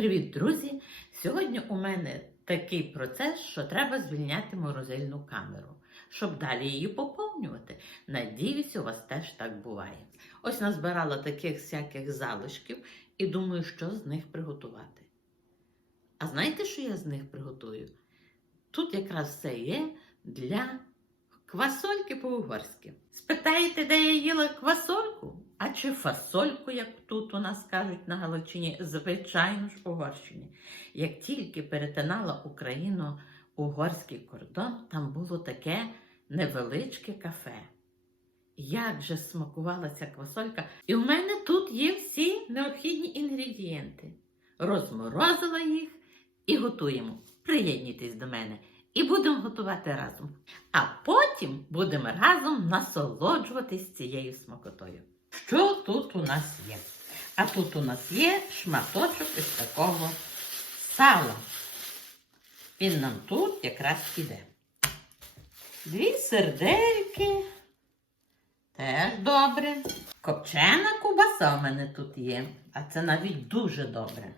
Привіт, друзі! Сьогодні у мене такий процес, що треба звільняти морозильну камеру, щоб далі її поповнювати. Надіюсь, у вас теж так буває. Ось назбирала таких всяких залишків і думаю, що з них приготувати. А знаєте, що я з них приготую? Тут якраз все є для квасольки по-угорськи. Спитаєте, де я їла квасольку? А чи фасольку, як тут у нас кажуть на Галичині, звичайно ж Угорщині. Як тільки перетинала Україно-угорський кордон, там було таке невеличке кафе. Як же смакувала ця квасолька? І в мене тут є всі необхідні інгредієнти. Розморозила їх і готуємо. Приєднуйтесь до мене і будемо готувати разом. А потім будемо разом насолоджуватись цією смакотою. Що тут у нас є? А тут у нас є шматочок із такого сала. Він нам тут якраз піде. Дві сердельки. Теж добре. Копчена кубаса в мене тут є, а це навіть дуже добре.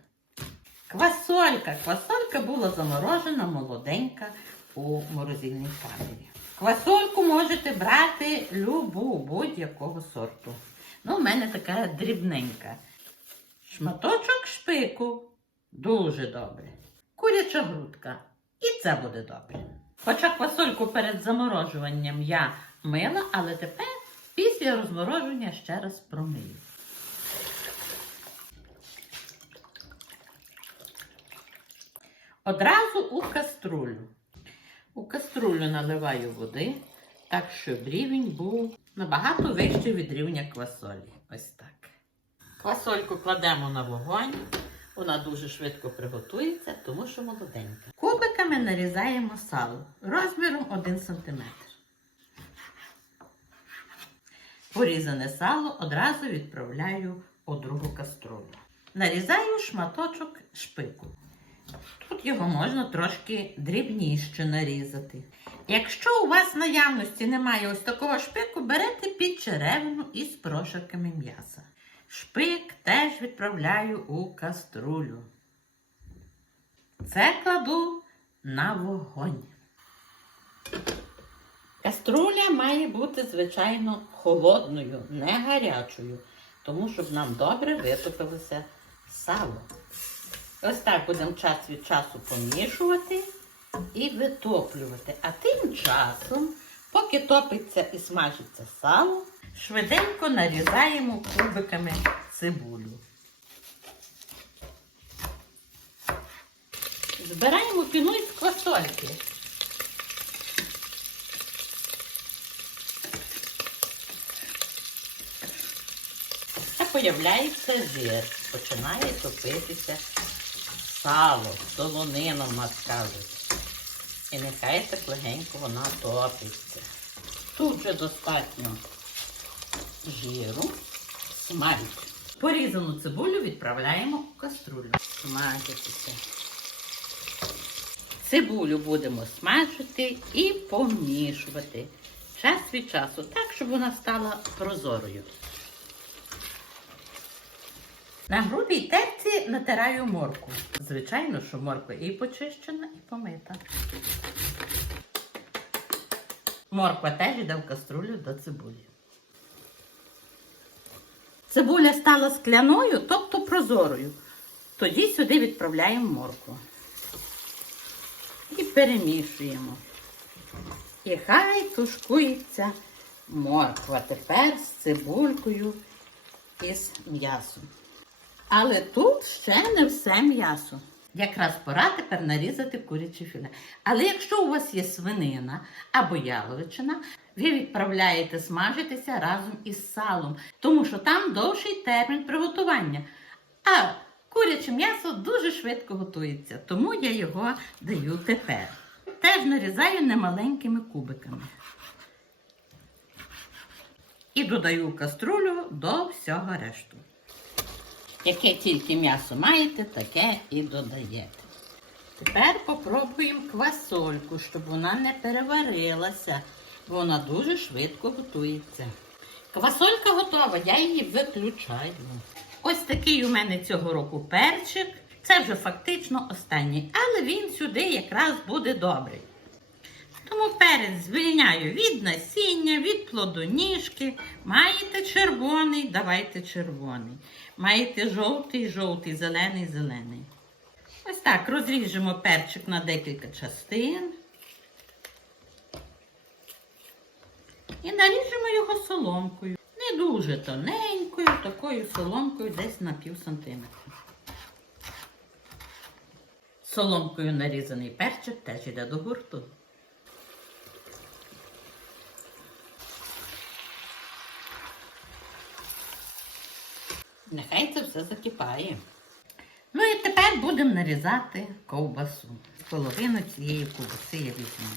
Квасолька. Квасолька була заморожена молоденька у морозильній камері. Квасольку можете брати любу, будь-якого сорту. Ну, у мене така дрібненька. Шматочок шпику. Дуже добре. Куряча грудка. І це буде добре. Хоча квасольку перед заморожуванням я мила, але тепер після розмороження ще раз промию. Одразу у каструлю. У каструлю наливаю води, так щоб рівень був набагато вищий від рівня квасолі. Ось так. Квасольку кладемо на вогонь. Вона дуже швидко приготується, тому що молоденька. Кубиками нарізаємо сало розміром 1 см. Порізане сало одразу відправляю у другу каструлю. Нарізаю шматочок шпику. Тут його можна трошки дрібніше нарізати. Якщо у вас в наявності немає ось такого шпику, берете під черевину із прошарками м'яса. Шпик теж відправляю у каструлю. Це кладу на вогонь. Каструля має бути, звичайно, холодною, не гарячою, тому щоб нам добре витопилося сало. Ось так будемо час від часу помішувати і витоплювати. А тим часом, поки топиться і смажиться сало, швиденько нарізаємо кубиками цибулю. Збираємо піну із квасольки. Та появляється жир, починає топитися сало, солонина в нас кажуть. І нехай так легенько вона топиться. Тут вже достатньо жиру, смальцю. Порізану цибулю відправляємо у каструлю. Смажитися. Цибулю будемо смажити і помішувати. Час від часу, так, щоб вона стала прозорою. На грубій терці натираю морку. Звичайно, що морква і почищена, і помита. Морква теж йде в каструлю до цибулі. Цибуля стала скляною, тобто прозорою. Тоді сюди відправляємо моркву. І перемішуємо. І хай тушкується морква тепер з цибулькою і з м'ясом. Але тут ще не все м'ясо. Якраз пора тепер нарізати куряче філе. Але якщо у вас є свинина або яловичина, ви відправляєте смажитися разом із салом, тому що там довший термін приготування. А куряче м'ясо дуже швидко готується, тому я його даю тепер. Теж нарізаю немаленькими кубиками. І додаю каструлю до всього решту. Яке тільки м'ясо маєте, таке і додаєте. Тепер попробуємо квасольку, щоб вона не переварилася, бо вона дуже швидко готується. Квасолька готова, я її виключаю. Ось такий у мене цього року перчик Це вже фактично останній, але він сюди якраз буде добрий. Тому перець звільняю від насіння, від плодоніжки. Маєте червоний, давайте червоний. Маєте жовтий, жовтий, зелений, зелений. Ось так розріжемо перчик на декілька частин. І наріжемо його соломкою. Не дуже тоненькою, такою соломкою десь на пів сантиметра. Соломкою нарізаний перчик теж йде до гурту. Нехай це все закипає. Ну і тепер будемо нарізати ковбасу. Половину цієї ковбаси я візьму.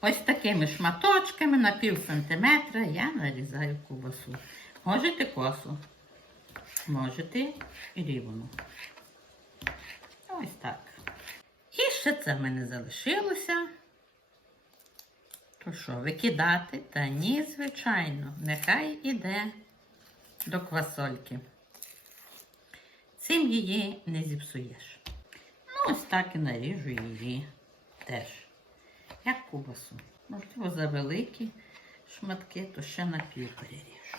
Ось такими шматочками на пів сантиметра я нарізаю ковбасу. Можете косу, можете і рівну. Ось так. І ще це в мене залишилося. То що, викидати? Та ні, звичайно, нехай іде до квасольки. Цим її не зіпсуєш. Ну, ось так і наріжу її теж. Як кубасу. Можливо, за великі шматки, то ще на пів переріжу.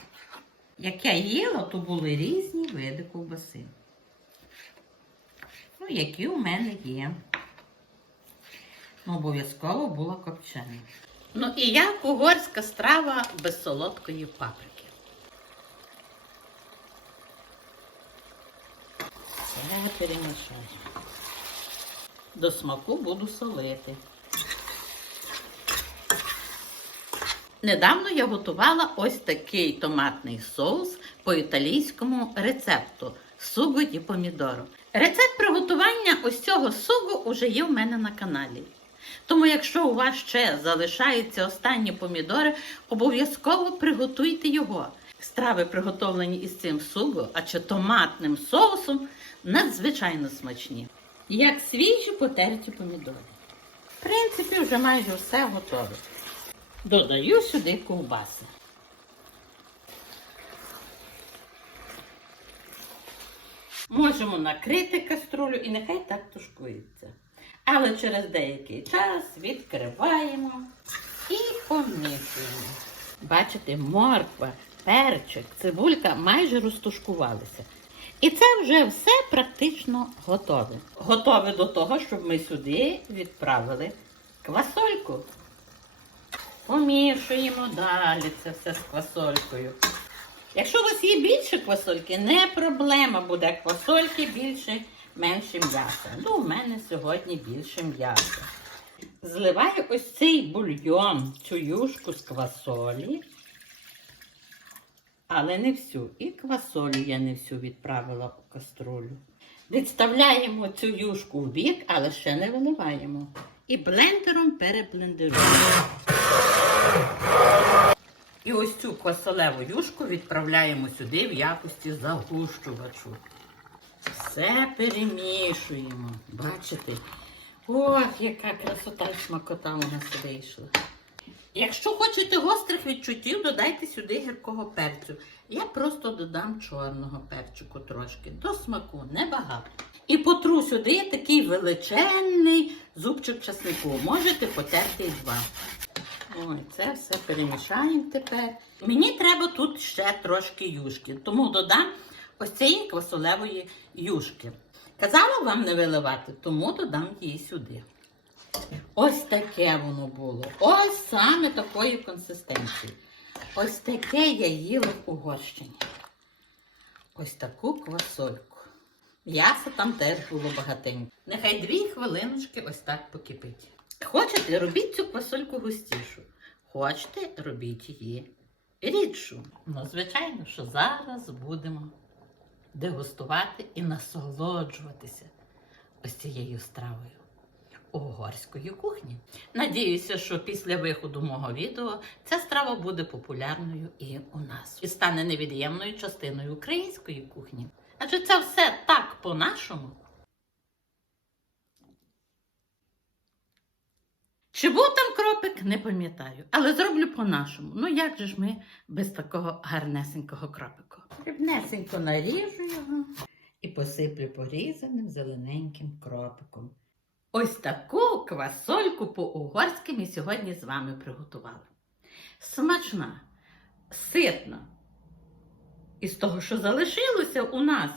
Як я їла, то були різні види ковбаси. Ну, які у мене є. Ну, обов'язково була копчена. Ну і як угорська страва без солодкої паприки. Все перемішаю. До смаку буду солити. Недавно я готувала ось такий томатний соус по італійському рецепту суго ді помідоро. Рецепт приготування ось цього сугу уже є в мене на каналі. Тому, якщо у вас ще залишаються останні помідори, обов'язково приготуйте його. Страви, приготовлені із цим суго, а чи томатним соусом, надзвичайно смачні. Як свіжі потерті помідори. В принципі, вже майже все готове. Додаю сюди ковбаси. Можемо накрити каструлю і нехай так тушкується. Але через деякий час відкриваємо і помішуємо. Бачите, морква, перчик, цибулька майже розтушкувалися. І це вже все практично готове. Готове до того, щоб ми сюди відправили квасольку. Помішуємо далі це все з квасолькою. Якщо у вас є більше квасольки, не проблема буде квасольки більше, менше м'яса. Ну, у мене сьогодні більше м'яса. Зливаю ось цей бульйон, цю юшку з квасолі. Але не всю. І квасолю я не всю відправила у каструлю. Відставляємо цю юшку в бік, але ще не виливаємо. І блендером переблендеруємо. І ось цю квасолеву юшку відправляємо сюди в якості загущувачу. Все перемішуємо. Бачите? Ох, яка красота і смакота у нас вийшла. Якщо хочете гострих відчуттів, додайте сюди гіркого перцю. Я просто додам чорного перчику трошки. До смаку небагато. І потру сюди такий величезний зубчик часнику. Можете потерти і два. Ой, це все перемішаємо тепер. Мені треба тут ще трошки юшки, тому додам ось цієї квасолевої юшки. Казала вам не виливати, тому додам її сюди. Ось таке воно було. Ось саме такої консистенції. Ось таке я їла в Угорщині. Ось таку квасольку. М'яса там теж було багатенько. Нехай дві хвилиночки ось так покипить. Хочете, робіть цю квасольку густішу. Хочете, робіть її рідшу. Ну, звичайно, що зараз будемо дегустувати і насолоджуватися ось цією стравою угорської кухні. Надіюся, що після виходу мого відео ця страва буде популярною і у нас і стане невід'ємною частиною української кухні. Адже це все так по-нашому. Чи був там кропик, не пам'ятаю, але зроблю по-нашому. Ну як же ж ми без такого гарнесенького кропику? Дрібнесенько наріжу його і посиплю порізаним зелененьким кропиком. Ось таку квасольку по-угорськи ми сьогодні з вами приготували. Смачна, ситна. Із того, що залишилося у нас.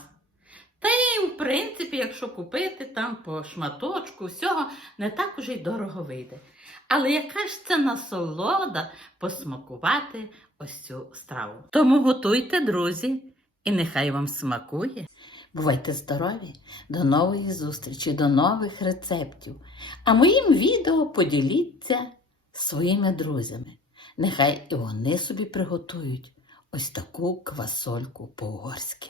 Та й, в принципі, якщо купити там по шматочку, всього не так уже й дорого вийде. Але яка ж це насолода посмакувати ось цю страву. Тому готуйте, друзі, і нехай вам смакує. Бувайте здорові! До нової зустрічі, до нових рецептів. А моїм відео поділіться своїми друзями. Нехай і вони собі приготують ось таку квасольку по-угорськи.